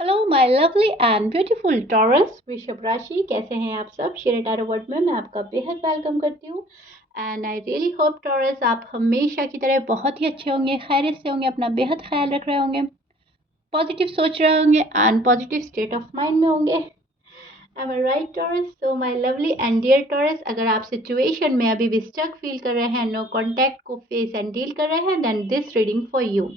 Hello my lovely and beautiful taurus वृषभ राशि, कैसे हैं आप सब। शेयर टैरो वर्ड में मैं आपका बेहद वेलकम करती हूँ। And I really hope taurus आप हमेशा की तरह बहुत ही अच्छे होंगे, खैरियत से होंगे, अपना बेहद ख्याल रख रहे होंगे, पॉजिटिव सोच रहे होंगे and positive state of mind में होंगे। Am I right Taurus? So my lovely and dear Taurus, अगर आप सिचुएशन में अभी भी स्टक फील कर रहे हैं, नो कॉन्टैक्ट को फेस एंड डील कर रहे हैं, then this reading for you.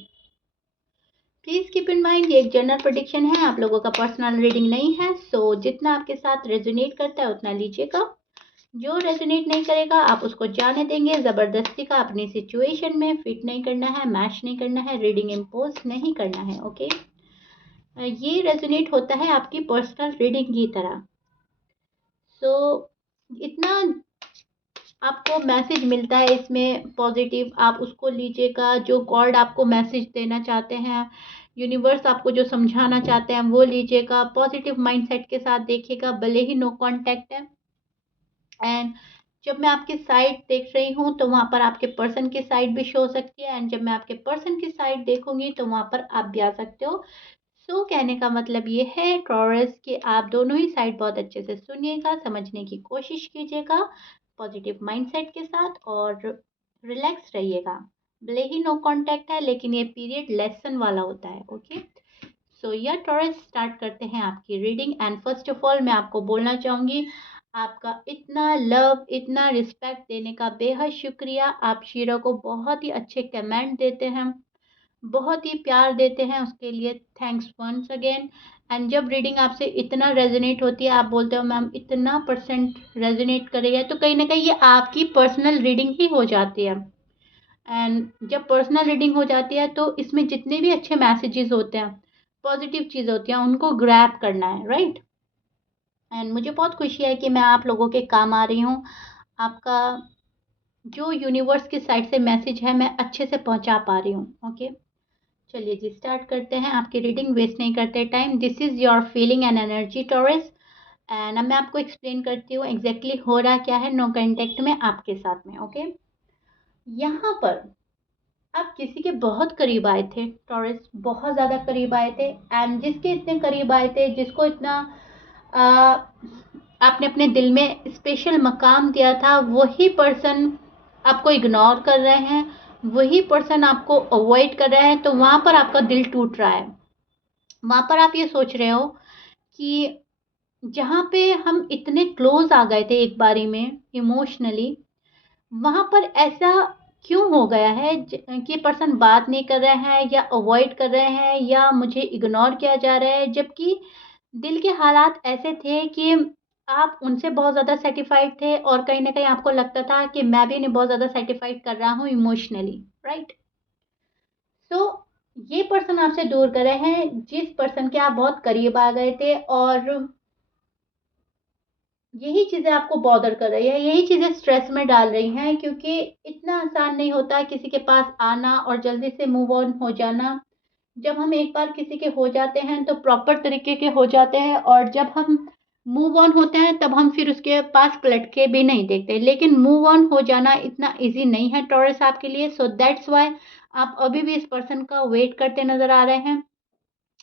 Please keep in mind ये एक जनरल प्रेडिक्शन है, आप लोगों का पर्सनल रीडिंग नहीं है। सो जितना आपके साथ रेजोनेट करता है उतना लीजिएगा, जो रेजोनेट नहीं करेगा आप उसको जाने देंगे। जबरदस्ती का अपनी सिचुएशन में फिट नहीं करना है, मैच नहीं करना है, रीडिंग इम्पोज नहीं करना है। ओके, ये रेजोनेट होता है आपकी पर्सनल रीडिंग की तरह। सो इतना आपको मैसेज मिलता है इसमें पॉजिटिव, आप उसको लीजिएगा। जो गॉड आपको मैसेज देना चाहते हैं, यूनिवर्स आपको जो समझाना चाहते हैं वो लीजिएगा। पॉजिटिव माइंडसेट के साथ देखिएगा, भले ही नो कांटेक्ट है। एंड जब मैं आपकी साइड देख रही हूँ तो वहाँ पर आपके पर्सन की साइड भी शो हो सकती है, एंड जब मैं आपके पर्सन की साइड देखूंगी तो वहाँ पर आप भी आ सकते हो। सो कहने का मतलब ये है टॉरस कि आप दोनों ही साइड बहुत अच्छे से सुनिएगा, समझने की कोशिश कीजिएगा पॉजिटिव माइंडसेट के साथ, और रिलैक्स रहिएगा। भले ही नो कांटेक्ट है लेकिन ये पीरियड लेसन वाला होता है। ओके, सो या टॉरस स्टार्ट करते हैं आपकी reading. And first of all मैं आपको बोलना चाहूँगी, आपका इतना लव, इतना रिस्पेक्ट देने का बेहद शुक्रिया। आप शीरा को बहुत ही अच्छे कमेंट देते हैं, बहुत ही प्यार देते हैं, उसके लिए थैंक्स वंस अगेन। एंड जब रीडिंग आपसे इतना रेजोनेट होती है, आप बोलते हो मैम इतना परसेंट रेजोनेट करेगा, तो कहीं ना कहीं ये आपकी पर्सनल रीडिंग ही हो जाती है। एंड जब पर्सनल रीडिंग हो जाती है तो इसमें जितने भी अच्छे मैसेजेस होते हैं, पॉजिटिव चीज़ होती हैं, उनको ग्रैब करना है, राइट। एंड मुझे बहुत खुशी है कि मैं आप लोगों के काम आ रही हूँ। आपका जो यूनिवर्स की साइड से मैसेज है मैं अच्छे से पहुंचा पा रही हूँ। ओके, चलिए जी स्टार्ट करते हैं आपकी रीडिंग, वेस्ट नहीं करते time. This is your feeling and energy taurus. And अब मैं आपको एक्सप्लेन करती हूँ एग्जैक्टली हो रहा क्या है नो कांटेक्ट में आपके साथ में। ओके, यहाँ पर आप किसी के बहुत करीब आए थे टॉरस, बहुत ज़्यादा करीब आए थे। एंड जिसके इतने करीब आए थे, जिसको इतना आ, आपने अपने दिल में स्पेशल मकाम दिया था, वही पर्सन आपको इग्नोर कर रहे हैं, वही पर्सन आपको अवॉइड कर रहे हैं। तो वहाँ पर आपका दिल टूट रहा है। वहाँ पर आप ये सोच रहे हो कि जहाँ पे हम इतने क्लोज आ गए थे एक बारी में इमोशनली, वहाँ पर ऐसा क्यों हो गया है कि पर्सन बात नहीं कर रहे हैं या अवॉइड कर रहे हैं या मुझे इग्नोर किया जा रहा है, जबकि दिल के हालात ऐसे थे कि आप उनसे बहुत ज़्यादा सेटिस्फाइड थे, और कहीं ना कहीं आपको लगता था कि मैं भी इन्हें बहुत ज़्यादा सेटिस्फाइड कर रहा हूँ इमोशनली, राइट। सो ये पर्सन आपसे दूर कर रहे हैं जिस पर्सन के आप बहुत करीब आ गए थे, और यही चीज़ें आपको बॉदर कर रही है, यही चीज़ें स्ट्रेस में डाल रही हैं, क्योंकि इतना आसान नहीं होता किसी के पास आना और जल्दी से मूव ऑन हो जाना। जब हम एक बार किसी के हो जाते हैं तो प्रॉपर तरीके के हो जाते हैं, और जब हम मूव ऑन होते हैं तब हम फिर उसके पास पलट के भी नहीं देखते। लेकिन मूव ऑन हो जाना इतना इजी नहीं है टॉरस आपके लिए। सो दैट्स वाई आप अभी भी इस पर्सन का वेट करते नजर आ रहे हैं।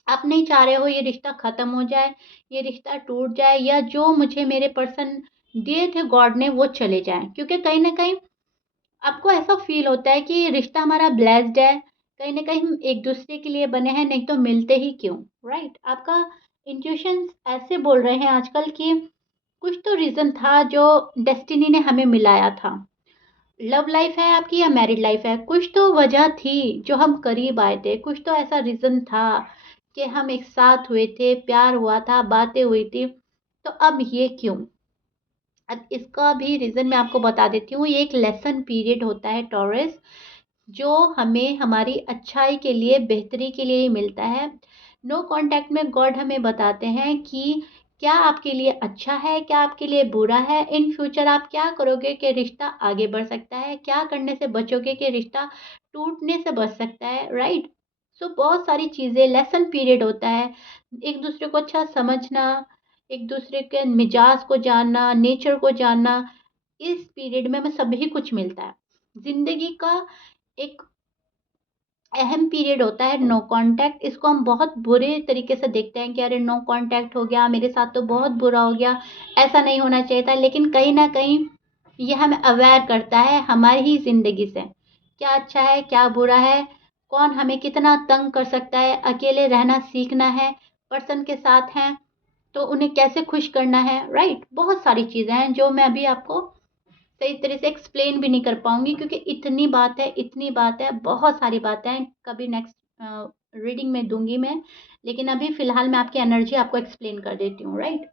आप नहीं चाह रहे हो ये रिश्ता खत्म हो जाए, ये रिश्ता टूट जाए, या जो मुझे मेरे पर्सन दिए थे गॉड ने वो चले जाएं, क्योंकि कहीं ना कहीं आपको ऐसा फील होता है कि ये रिश्ता हमारा ब्लेस्ड है, कहीं ना कहीं हम एक दूसरे के लिए बने हैं, नहीं तो मिलते ही क्यों, राइट। आपका इंट्यूशन ऐसे बोल रहे हैं आजकल कि कुछ तो रीजन था जो डेस्टिनी ने हमें मिलाया था। लव लाइफ है आपकी या मैरिड लाइफ है, कुछ तो वजह थी जो हम करीब आए थे, कुछ तो ऐसा रीजन था कि हम एक साथ हुए थे, प्यार हुआ था, बातें हुई थी। तो अब ये क्यों? अब इसका भी रीजन मैं आपको बता देती हूँ। ये एक लेसन पीरियड होता है टॉरस, जो हमें हमारी अच्छाई के लिए, बेहतरी के लिए ही मिलता है। नो कांटेक्ट में गॉड हमें बताते हैं कि क्या आपके लिए अच्छा है, क्या आपके लिए बुरा है, इन फ्यूचर आप क्या करोगे कि रिश्ता आगे बढ़ सकता है, क्या करने से बचोगे कि रिश्ता टूटने से बच सकता है, राइट। सो बहुत सारी चीज़ें, लेसन पीरियड होता है, एक दूसरे को अच्छा समझना, एक दूसरे के मिजाज को जानना, नेचर को जानना। इस पीरियड में हमें सभी कुछ मिलता है। जिंदगी का एक अहम पीरियड होता है नो कांटेक्ट, इसको हम बहुत बुरे तरीके से देखते हैं कि अरे नो कांटेक्ट हो गया, मेरे साथ तो बहुत बुरा हो गया, ऐसा नहीं होना चाहिए था। लेकिन कहीं न कहीं ये हमें अवेयर करता है हमारी ही ज़िंदगी से, क्या अच्छा है, क्या बुरा है, कौन हमें कितना तंग कर सकता है, अकेले रहना सीखना है, पर्सन के साथ हैं तो उन्हें कैसे खुश करना है, राइट? बहुत सारी चीज़ें हैं जो मैं अभी आपको सही तरह से एक्सप्लेन भी नहीं कर पाऊँगी क्योंकि इतनी बात है, बहुत सारी बातें हैं, कभी नेक्स्ट रीडिंग में दूँगी मैं, लेकिन अभी फ़िलहाल मैं आपकी एनर्जी आपको एक्सप्लेन कर देती हूँ, राइट?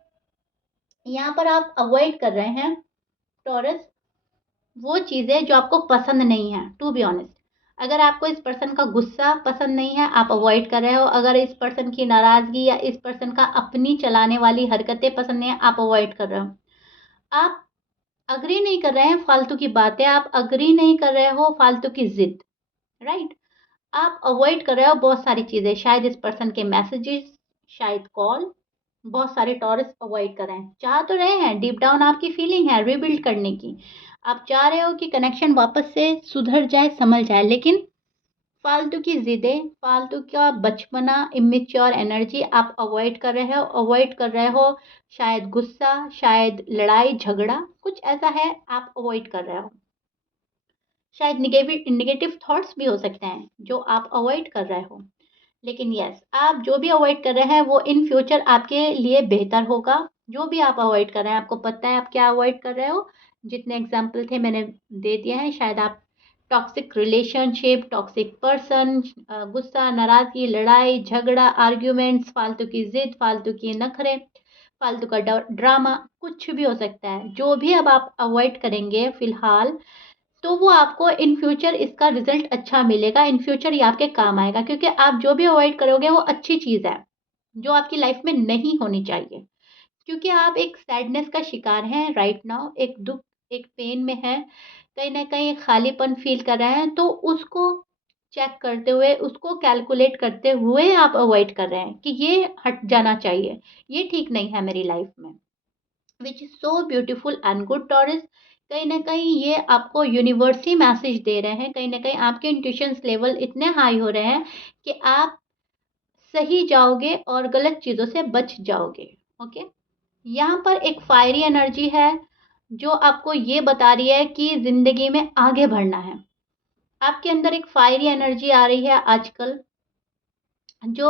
यहाँ पर आप अवॉइड कर रहे हैं टॉरस वो चीज़ें जो आपको पसंद नहीं हैं, टू बी ऑनेस्ट। अगर आपको इस पर्सन का गुस्सा पसंद नहीं है, आप अवॉइड कर रहे हो। अगर इस पर्सन की नाराज़गी या इस पर्सन का अपनी चलाने वाली हरकतें पसंद नहीं है, आप अवॉइड कर रहे हो। आप एग्री नहीं कर रहे हैं फालतू की बातें, आप एग्री नहीं कर रहे हो फालतू की ज़िद, राइट? आप अवॉइड कर रहे हो बहुत सारी चीज़ें, शायद इस पर्सन के मैसेजेस, शायद कॉल, बहुत सारे टॉरस अवॉइड कर रहे हैं। चाह तो रहे हैं, डीप डाउन आपकी फीलिंग है रीबिल्ड करने की। आप चाह रहे हो कि कनेक्शन वापस से सुधर जाए, संभल जाए, लेकिन फालतू की ज़िदें, फालतू का बचपना, इमैच्योर एनर्जी आप अवॉइड कर रहे हो, शायद गुस्सा, शायद लड़ाई झगड़ा, कुछ ऐसा है आप अवॉइड कर रहे हो। शायद नेगेटिव थॉट्स भी हो सकते हैं, जो आप अवॉइड कर रहे हो। लेकिन यस, आप जो भी अवॉइड कर रहे हैं वो इन फ्यूचर आपके लिए बेहतर होगा। जो भी आप अवॉइड कर रहे हैं, आपको पता है आप क्या अवॉइड कर रहे हो। जितने एग्ज़ाम्पल थे मैंने दे दिए हैं। शायद आप टॉक्सिक रिलेशनशिप, टॉक्सिक पर्सन, गुस्सा, नाराज़गी, लड़ाई, झगड़ा, आर्ग्यूमेंट्स, फालतू की ज़िद, फालतू के नखरे, फालतू का ड्रामा, कुछ भी हो सकता है। जो भी अब आप अवॉइड करेंगे फ़िलहाल, तो वो आपको इन फ्यूचर इसका रिजल्ट अच्छा मिलेगा, इन फ्यूचर ये आपके काम आएगा क्योंकि आप जो भी अवॉइड करोगे वो अच्छी चीज़ है, जो आपकी लाइफ में नहीं होनी चाहिए। क्योंकि आप एक सैडनेस का शिकार हैं राइट नाउ, एक दुःख, एक पेन में हैं, कहीं न कहीं खालीपन फ़ील कर रहे हैं, तो उसको चेक करते हुए, उसको कैलकुलेट करते हुए आप अवॉइड कर रहे हैं कि ये हट जाना चाहिए, ये ठीक नहीं है मेरी लाइफ में। Which is so beautiful and good taurus. कहीं न कहीं ये आपको यूनिवर्स ही मैसेज दे रहे हैं, कहीं न कहीं आपके इंट्यूशंस लेवल इतने हाई हो रहे हैं कि आप सही जाओगे और गलत चीज़ों से बच जाओगे, ओके? यहाँ पर एक फायरी एनर्जी है, जो आपको ये बता रही है कि ज़िंदगी में आगे बढ़ना है। आपके अंदर एक फायरी एनर्जी आ रही है आजकल, जो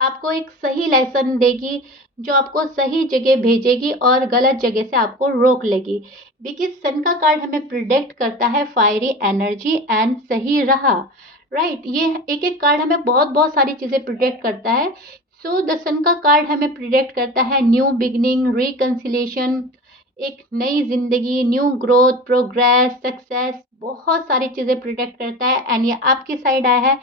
आपको एक सही लेसन देगी, जो आपको सही जगह भेजेगी और गलत जगह से आपको रोक लेगी। बिकॉज़ सन का कार्ड हमें प्रिडिक्ट करता है फायरी एनर्जी एंड सही राह, राइट? ये एक-एक कार्ड हमें बहुत-बहुत सारी चीज़ें प्रिडिक्ट करता है। सो द सन का कार्ड हमें प्रिडिक्ट करता है न्यू बिगिनिंग, रिकन्सिलिएशन, एक नई ज़िंदगी, न्यू ग्रोथ, प्रोग्रेस, सक्सेस, बहुत सारी चीज़ें प्रिडिक्ट करता है एंड ये आपकी साइड आया है।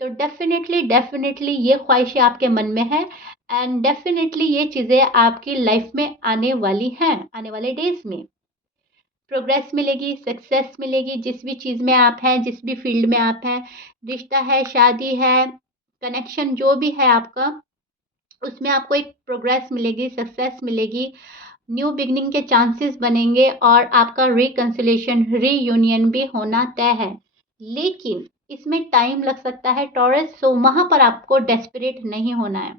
तो डेफ़िनेटली ये ख़्वाहिशें आपके मन में हैं एंड डेफ़िनेटली ये चीज़ें आपकी लाइफ़ में आने वाली हैं, आने वाले डेज़ में। प्रोग्रेस मिलेगी, सक्सेस मिलेगी, जिस भी चीज़ में आप हैं, जिस भी फ़ील्ड में आप हैं, रिश्ता है, शादी है, कनेक्शन जो भी है आपका, उसमें आपको एक प्रोग्रेस मिलेगी, सक्सेस मिलेगी, न्यू बिगिनिंग के चांसेस बनेंगे और आपका रिकन्सिलिएशन, रीयूनियन भी होना तय है। लेकिन इसमें टाइम लग सकता है टॉरस, सो वहाँ पर आपको डेस्परेट नहीं होना है।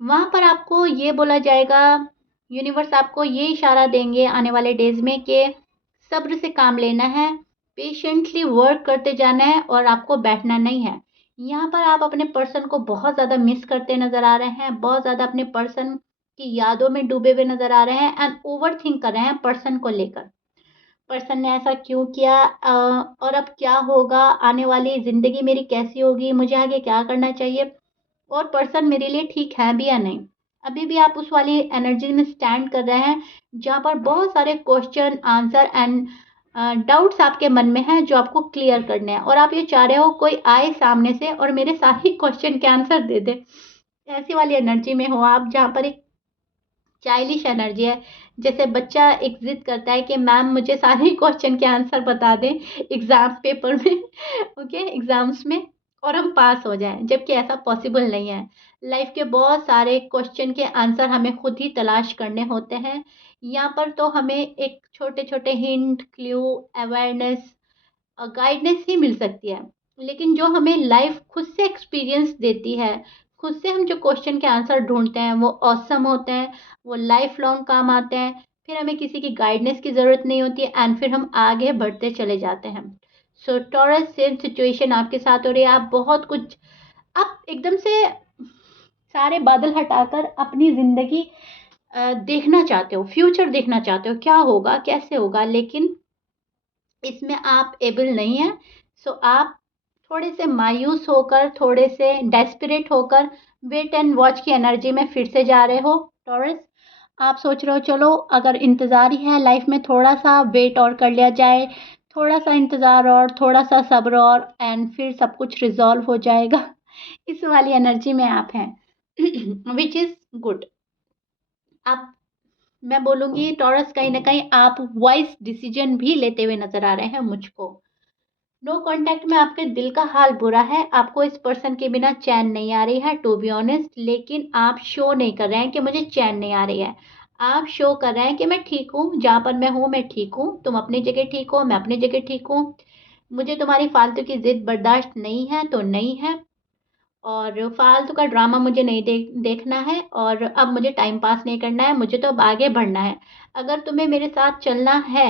वहाँ पर आपको ये बोला जाएगा, यूनिवर्स आपको ये इशारा देंगे आने वाले डेज़ में कि सब्र से काम लेना है, पेशेंटली वर्क करते जाना है और आपको बैठना नहीं है। यहाँ पर आप अपने पर्सन को बहुत ज़्यादा मिस करते नज़र आ रहे हैं, बहुत ज़्यादा अपने पर्सन की यादों में डूबे हुए नज़र आ रहे हैं एंड ओवरथिंक कर रहे हैं पर्सन को लेकर। पर्सन ने ऐसा क्यों किया, और अब क्या होगा, आने वाली ज़िंदगी मेरी कैसी होगी, मुझे आगे क्या करना चाहिए और पर्सन मेरे लिए ठीक है भी या नहीं। अभी भी आप उस वाली एनर्जी में स्टैंड कर रहे हैं, जहाँ पर बहुत सारे क्वेश्चन, आंसर एंड डाउट्स आपके मन में हैं जो आपको क्लियर करने हैं और आप ये चाह रहे हो कोई आए सामने से और मेरे सारे क्वेश्चन के आंसर दे दे। ऐसी वाली एनर्जी में हो आप, जहाँ पर एक चाइल्डिश एनर्जी है। जैसे बच्चा एक ज़िद करता है कि मैम मुझे सारे क्वेश्चन के आंसर बता दें एग्ज़ाम पेपर में ओके, एग्ज़ाम्स में, और हम पास हो जाएँ, जबकि ऐसा पॉसिबल नहीं है। लाइफ़ के बहुत सारे क्वेश्चन के आंसर हमें खुद ही तलाश करने होते हैं। यहाँ पर तो हमें एक छोटे-छोटे हिंट, क्लू, अवेयरनेस, गाइडेंस ही मिल सकती है। लेकिन जो हमें लाइफ खुद से एक्सपीरियंस देती है, खुद से हम जो क्वेश्चन के आंसर ढूँढते हैं वो ऑसम होते हैं, वो लाइफ लॉन्ग काम आते हैं। फिर हमें किसी की गाइडेंस की ज़रूरत नहीं होती है एंड फिर हम आगे बढ़ते चले जाते हैं। सो टॉरस सेम सिचुएशन आपके साथ हो रही है। आप बहुत कुछ आप एकदम से सारे बादल हटाकर अपनी ज़िंदगी देखना चाहते हो, फ्यूचर देखना चाहते हो, क्या होगा, कैसे होगा, लेकिन इसमें आप एबल नहीं हैं। सो आप थोड़े से मायूस होकर, थोड़े से डेस्परेट होकर वेट एंड वॉच की एनर्जी में फिर से जा रहे हो टॉरस। आप सोच रहे हो चलो अगर इंतज़ार ही है लाइफ में, थोड़ा सा वेट और कर लिया जाए, थोड़ा सा इंतज़ार और थोड़ा सा सब्र और एंड फिर सब कुछ रिजॉल्व हो जाएगा। इस वाली एनर्जी में आप हैं। Which is good. आप मैं बोलूँगी टॉरस कहीं न कहीं आप वाइज़ डिसीज़न भी लेते हुए नज़र आ रहे हैं मुझको। नो कॉन्टैक्ट में आपके दिल का हाल बुरा है, आपको इस पर्सन के बिना चैन नहीं आ रही है टू बी ऑनेस्ट, लेकिन आप शो नहीं कर रहे हैं कि मुझे चैन नहीं आ रही है। आप शो कर रहे हैं कि मैं ठीक हूँ, जहाँ पर मैं हूँ मैं ठीक हूँ, तुम अपनी जगह ठीक हो, मैं अपनी जगह ठीक हूँ। मुझे तुम्हारी फालतू की ज़िद बर्दाश्त नहीं है तो नहीं है, और फालतू का ड्रामा मुझे नहीं देखना है, और अब मुझे टाइम पास नहीं करना है, मुझे तो अब आगे बढ़ना है। अगर तुम्हें मेरे साथ चलना है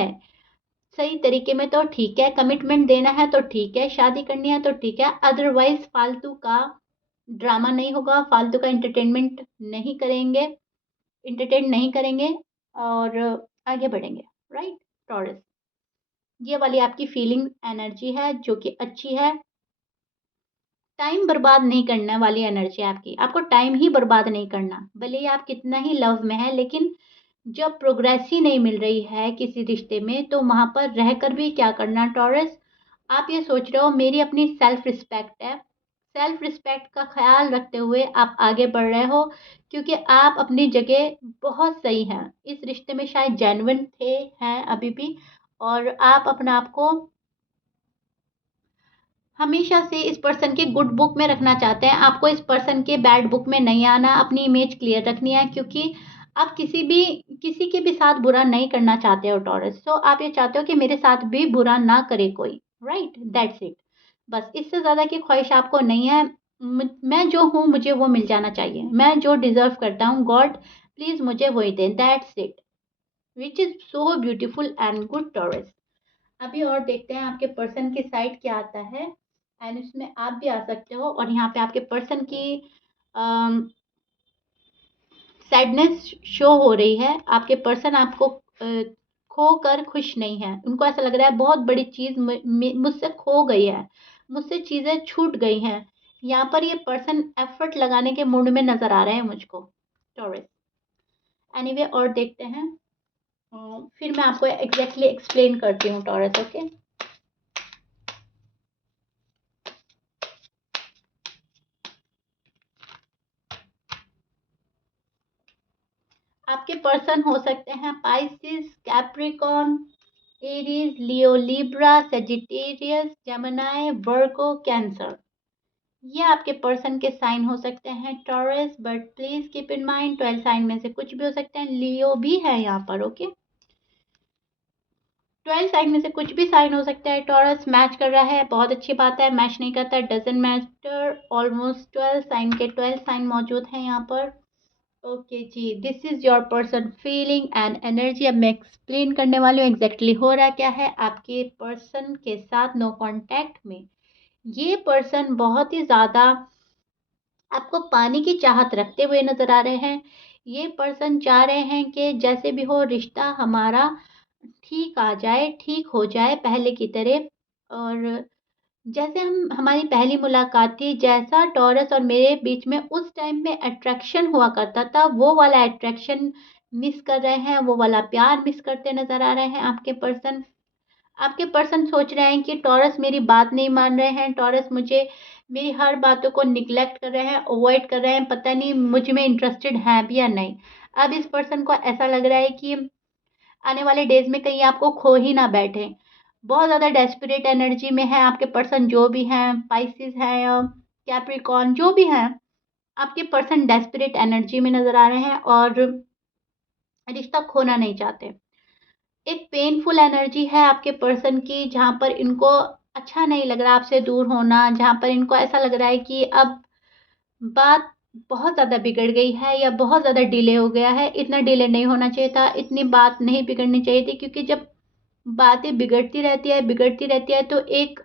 सही तरीके में तो ठीक है, कमिटमेंट देना है तो ठीक है, शादी करनी है तो ठीक है, अदरवाइज फालतू का ड्रामा नहीं होगा, फालतू का एंटरटेन नहीं करेंगे और आगे बढ़ेंगे। राइट टॉरस, ये वाली आपकी फीलिंग एनर्जी है जो कि अच्छी है। टाइम बर्बाद नहीं करने वाली एनर्जी है आपकी, आपको टाइम ही बर्बाद नहीं करना, भले ही आप कितना ही लव में है, लेकिन जब प्रोग्रेस ही नहीं मिल रही है किसी रिश्ते में तो वहाँ पर रहकर भी क्या करना टॉरस। आप ये सोच रहे हो मेरी अपनी सेल्फ रिस्पेक्ट है, सेल्फ रिस्पेक्ट का ख्याल रखते हुए आप आगे बढ़ रहे हो, क्योंकि आप अपनी जगह बहुत सही हैं, इस रिश्ते में शायद जेन्युइन थे, हैं अभी भी, और आप अपने आप को हमेशा से इस पर्सन के गुड बुक में रखना चाहते हैं, आपको इस पर्सन के बैड बुक में नहीं आना, अपनी इमेज क्लियर रखनी है, क्योंकि आप किसी के भी साथ बुरा नहीं करना चाहते हो टॉरस। तो आप ये चाहते हो कि मेरे साथ भी बुरा ना करे कोई, राइट दैट्स इट। बस इससे ज़्यादा की ख्वाहिश आपको नहीं है। मैं जो हूँ मुझे वो मिल जाना चाहिए, मैं जो डिज़र्व करता हूँ गॉड प्लीज़ मुझे वही दें, that's it, which is so beautiful and good taurus. अभी और देखते हैं आपके पर्सन की साइड क्या आता है, एंड इसमें आप भी आ सकते हो, और यहाँ पे आपके पर्सन की सैडनेस शो हो रही है। आपके पर्सन आपको खोकर खुश नहीं है, उनको ऐसा लग रहा है बहुत बड़ी चीज़ मुझसे खो गई है, मुझसे चीज़ें छूट गई हैं। यहाँ पर ये पर्सन एफर्ट लगाने के मूड में नज़र आ रहे हैं मुझको टॉरस। एनीवे और देखते हैं, फिर मैं आपको एग्जैक्टली एक्सप्लेन करती हूँ टॉरस। ओके, आपके पर्सन हो सकते हैं Pisces, Capricorn, Aries, Leo, Libra, Sagittarius, Gemini, Virgo, Cancer. ये आपके पर्सन के साइन हो सकते हैं Taurus, but please keep in mind 12 sign में से कुछ भी हो सकते हैं, लियो भी है यहाँ पर। ओके, 12 साइन में से कुछ भी साइन हो सकता है टॉरस। मैच कर रहा है बहुत अच्छी बात है, मैच नहीं करता डजेंट मैटर। ऑलमोस्ट 12 साइन के 12 साइन मौजूद हैं यहाँ पर। ओके जी, this is your person feeling and energy. अब मैं एक्सप्लेन करने वाली हूँ एग्जैक्टली हो रहा क्या है आपके पर्सन के साथ नो कांटेक्ट में। ये पर्सन बहुत ही ज़्यादा आपको पाने की चाहत रखते हुए नज़र आ रहे हैं। ये पर्सन चाह रहे हैं कि जैसे भी हो रिश्ता हमारा ठीक आ जाए, ठीक हो जाए पहले की तरह, और जैसे हम हमारी पहली मुलाकात थी, जैसा टॉरस और मेरे बीच में उस टाइम में अट्रैक्शन हुआ करता था, वो वाला अट्रैक्शन मिस कर रहे हैं, वो वाला प्यार मिस करते नज़र आ रहे हैं आपके पर्सन सोच रहे हैं कि टॉरस मेरी बात नहीं मान रहे हैं, टॉरस मुझे मेरी हर बातों को निग्लेक्ट कर रहे हैं, अवॉइड कर रहे हैं, पता नहीं मुझ में इंटरेस्टेड हैं भी या नहीं। अब इस पर्सन को ऐसा लग रहा है कि आने वाले डेज में कहीं आपको खो ही ना बैठे। बहुत ज़्यादा डेस्परेट एनर्जी में है आपके पर्सन, जो भी हैं पाइसिस हैं या कैप्रिकॉर्न जो भी हैं, आपके पर्सन डेस्परेट एनर्जी में नज़र आ रहे हैं और रिश्ता खोना नहीं चाहते। एक पेनफुल एनर्जी है आपके पर्सन की, जहाँ पर इनको अच्छा नहीं लग रहा आपसे दूर होना, जहाँ पर इनको ऐसा लग रहा है कि अब बात बहुत ज़्यादा बिगड़ गई है या बहुत ज़्यादा डिले हो गया है। इतना डिले नहीं होना चाहिए था, इतनी बात नहीं बिगड़नी चाहिए थी, क्योंकि जब बातें बिगड़ती रहती है तो एक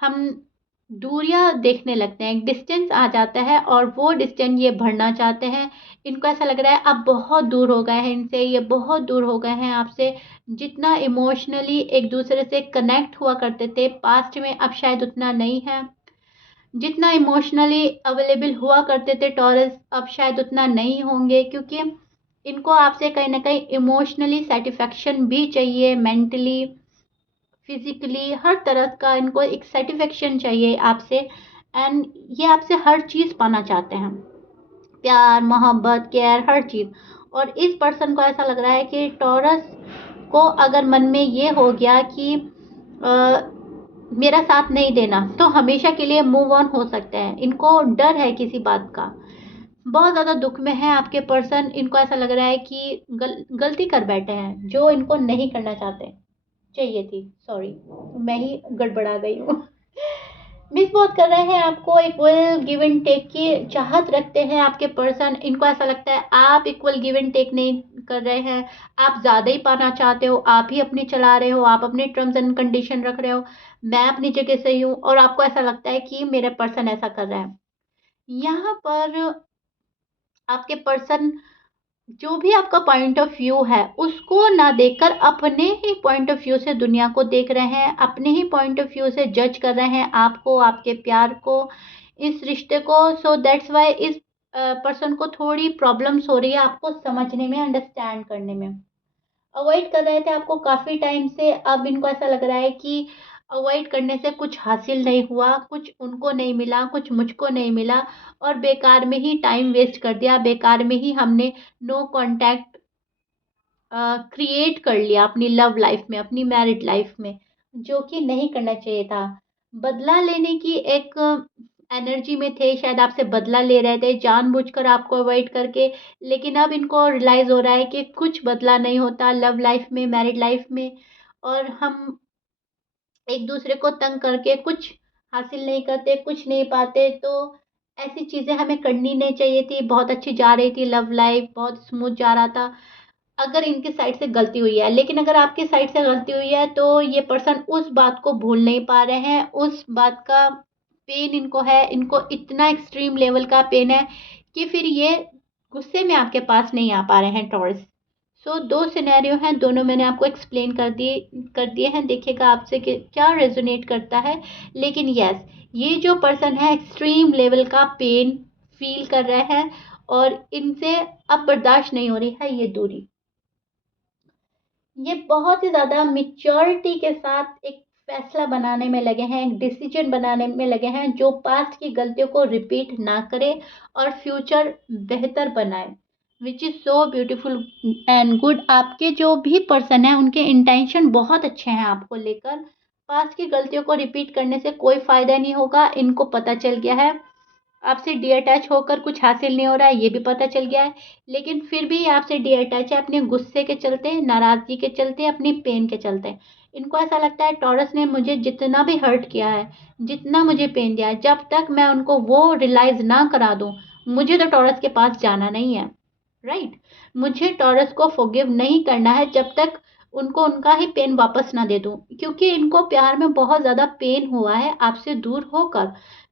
हम दूरियां देखने लगते हैं, एक डिस्टेंस आ जाता है और वो डिस्टेंस ये भरना चाहते हैं। इनको ऐसा लग रहा है अब बहुत दूर हो गए हैं इनसे, ये बहुत दूर हो गए हैं आपसे। जितना इमोशनली एक दूसरे से कनेक्ट हुआ करते थे पास्ट में, अब शायद उतना नहीं है। जितना इमोशनली अवेलेबल हुआ करते थे टॉरस, अब शायद उतना नहीं होंगे, क्योंकि इनको आपसे कहीं ना कहीं इमोशनली सेटिस्फेक्शन भी चाहिए, मेंटली फिजिकली हर तरह का इनको एक सेटिस्फेक्शन चाहिए आपसे। एंड ये आपसे हर चीज़ पाना चाहते हैं, प्यार मोहब्बत केयर हर चीज़। और इस पर्सन को ऐसा लग रहा है कि टॉरस को अगर मन में ये हो गया कि मेरा साथ नहीं देना, तो हमेशा के लिए मूव ऑन हो सकते हैं। इनको डर है किसी बात का, बहुत ज़्यादा दुख में है आपके पर्सन। इनको ऐसा लग रहा है कि गलती कर बैठे हैं जो इनको नहीं करना चाहते, चाहिए थी। सॉरी, मैं ही गड़बड़ा गई हूँ। मिस बहुत कर रहे हैं आपको, इक्वल गिव एंड टेक की चाहत रखते हैं आपके पर्सन। इनको ऐसा लगता है आप इक्वल गिव एंड टेक नहीं कर रहे हैं, आप ज़्यादा ही पाना चाहते हो, आप ही अपनी चला रहे हो, आप अपने टर्म्स एंड कंडीशन रख रहे हो, मैं अपनी जगह सही हूँ, और आपको ऐसा लगता है कि मेरा पर्सन ऐसा कर रहा है। यहाँ पर आपके पर्सन जो भी आपका पॉइंट ऑफ व्यू है उसको ना देखकर अपने ही पॉइंट ऑफ व्यू से दुनिया को देख रहे हैं, अपने ही पॉइंट ऑफ व्यू से जज कर रहे हैं आपको, आपके प्यार को, इस रिश्ते को। सो दैट्स वाई इस पर्सन को थोड़ी प्रॉब्लम्स हो रही है आपको समझने में, अंडरस्टैंड करने में। अवॉइड कर रहे थे आपको काफ़ी टाइम से, अब इनको ऐसा लग रहा है कि अवॉइड करने से कुछ हासिल नहीं हुआ, कुछ उनको नहीं मिला, कुछ मुझको नहीं मिला, और बेकार में ही टाइम वेस्ट कर दिया, बेकार में ही हमने नो कांटेक्ट क्रिएट कर लिया अपनी लव लाइफ में, अपनी मैरिड लाइफ में, जो कि नहीं करना चाहिए था। बदला लेने की एक एनर्जी में थे, शायद आपसे बदला ले रहे थे जानबूझकर आपको अवॉइड करके। लेकिन अब इनको रियलाइज़ हो रहा है कि कुछ बदला नहीं होता लव लाइफ में, मैरिड लाइफ में, और हम एक दूसरे को तंग करके कुछ हासिल नहीं करते, कुछ नहीं पाते। तो ऐसी चीज़ें हमें करनी नहीं चाहिए थी। बहुत अच्छी जा रही थी लव लाइफ, बहुत स्मूथ जा रहा था, अगर इनकी साइड से गलती हुई है। लेकिन अगर आपकी साइड से गलती हुई है तो ये पर्सन उस बात को भूल नहीं पा रहे हैं, उस बात का पेन इनको है, इनको इतना एक्सट्रीम लेवल का पेन है कि फिर ये गुस्से में आपके पास नहीं आ पा रहे हैं टॉर्स। सो दो सिनेरियो हैं, दोनों मैंने आपको एक्सप्लेन कर दिए हैं, देखिएगा आपसे कि क्या रेजोनेट करता है। लेकिन यस, ये जो पर्सन है एक्सट्रीम लेवल का पेन फील कर रहे हैं, और इनसे अब बर्दाश्त नहीं हो रही है ये दूरी। ये बहुत ही ज़्यादा मैच्योरिटी के साथ एक फैसला बनाने में लगे हैं, एक डिसीजन बनाने में लगे हैं, जो पास्ट की गलतियों को रिपीट ना करे और फ्यूचर बेहतर बनाए, which is so beautiful and good. आपके जो भी पर्सन है उनके इंटेंशन बहुत अच्छे हैं आपको लेकर। पास्ट की गलतियों को रिपीट करने से कोई फ़ायदा नहीं होगा, इनको पता चल गया है। आपसे डिअटैच होकर कुछ हासिल नहीं हो रहा है, ये भी पता चल गया है। लेकिन फिर भी आपसे डिअटैच है अपने गुस्से के चलते, नाराज़गी के चलते, अपनी पेन के चलते। इनको ऐसा लगता है टॉरस ने मुझे जितना भी हर्ट किया है, जितना मुझे पेन दिया है, जब तक मैं उनको वो रियलाइज़ ना करा दूँ, मुझे तो टॉरस के पास जाना नहीं है, राइट? मुझे टॉरस को फॉरगिव नहीं करना है जब तक उनको उनका ही पेन वापस ना दे दूँ। क्योंकि इनको प्यार में बहुत ज़्यादा पेन हुआ है आपसे दूर होकर।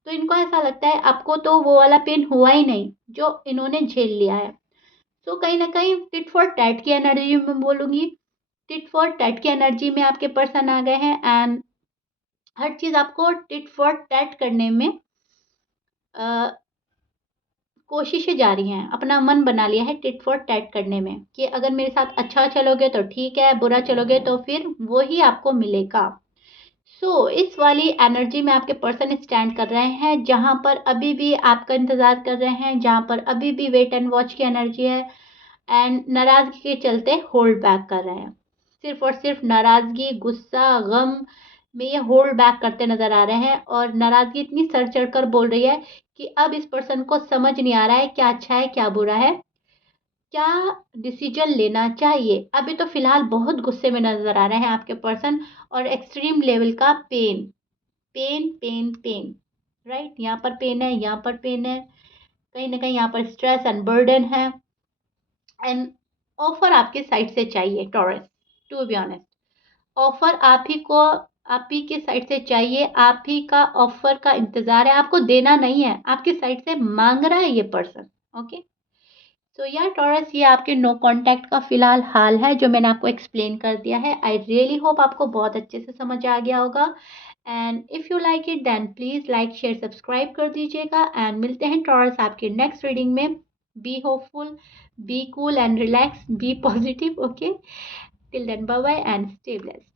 तो इनको ऐसा लगता है आपको तो वो वाला पेन हुआ ही नहीं जो इन्होंने झेल लिया है। तो कहीं न कहीं टिट फॉर टैट की एनर्जी में बोलूँगी, टिट फॉर टैट की एनर्जी में आपके पर्सन आ गए हैं। एंड हर चीज़ आपको टिट फॉर टैट करने में अ, कोशिशें जारी हैं, अपना मन बना लिया है टिट फॉर टैट करने में, कि अगर मेरे साथ अच्छा चलोगे तो ठीक है, बुरा चलोगे तो फिर वो ही आपको मिलेगा। इस वाली एनर्जी में आपके पर्सन स्टैंड कर रहे हैं, जहाँ पर अभी भी आपका इंतज़ार कर रहे हैं, जहाँ पर अभी भी वेट एंड वॉच की एनर्जी है, एंड नाराज़गी के चलते होल्ड बैक कर रहे हैं। सिर्फ़ और सिर्फ़ नाराज़गी, गुस्सा, गम में ये होल्ड बैक करते नज़र आ रहे हैं, और नाराज़गी इतनी सर चढ़कर बोल रही है कि अब इस पर्सन को समझ नहीं आ रहा है क्या अच्छा है, क्या बुरा है, क्या डिसीजन लेना चाहिए। अभी तो फ़िलहाल बहुत गुस्से में नज़र आ रहे हैं आपके पर्सन, और एक्सट्रीम लेवल का pain. Pain pain pain, right. यहाँ पर पेन है, यहाँ पर पेन है, कहीं ना कहीं यहाँ पर स्ट्रेस एंड बर्डन है। एंड ऑफर आपके साइड से चाहिए Taurus, to be honest. Offer आप ही के साइड से चाहिए, आप ही का ऑफर का इंतजार है, आपको देना नहीं है, आपके साइड से मांग रहा है ये पर्सन। ओके, तो यार टॉरस, ये आपके नो कांटेक्ट का फिलहाल हाल है जो मैंने आपको एक्सप्लेन कर दिया है। आई रियली होप आपको बहुत अच्छे से समझ आ गया होगा। And if you like it then please like share subscribe कर दीजिएगा। एंड मिलते हैं टॉरस आपके नेक्स्ट रीडिंग में। Be hopeful, be cool and relax, be positive. Okay, till then bye bye and stay blessed.